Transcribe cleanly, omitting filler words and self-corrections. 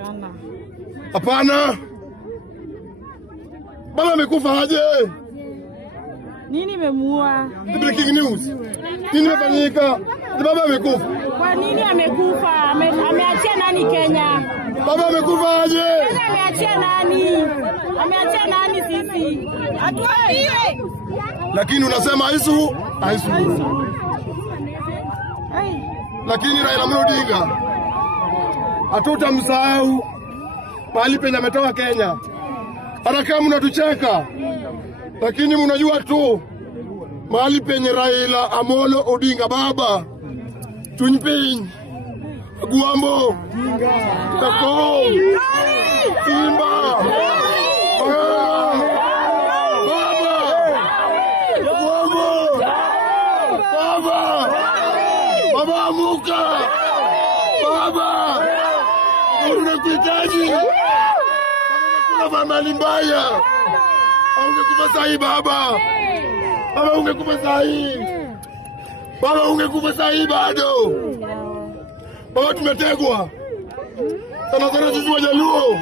Sana. Hapana. Baba amekufa aje? Nini imemuua? Breaking news. Nini imefanyika? Baba amekufa. Kwa nini amekufa? Ameachia nani Kenya? Baba amekufa aje? Ameachia nani? Ameachia nani sisi? Atuambie. Lakini unasema Aisu. Lakini Raila Amolo Odinga hatutamsahau pahali penye ametoka Kenya. Hata kama mnatucheka, lakini mnajua tu mahali penye Raila Amolo Odinga baba Tunypiny Gwambo Tako Simba baba Gwambo baba amuka baba unakuhitaji kuna mali mbaya ungekufa sahi baba ungekufa sahi baba ungekufa sahi bado baba tumetegwa sana sisi Wajaluo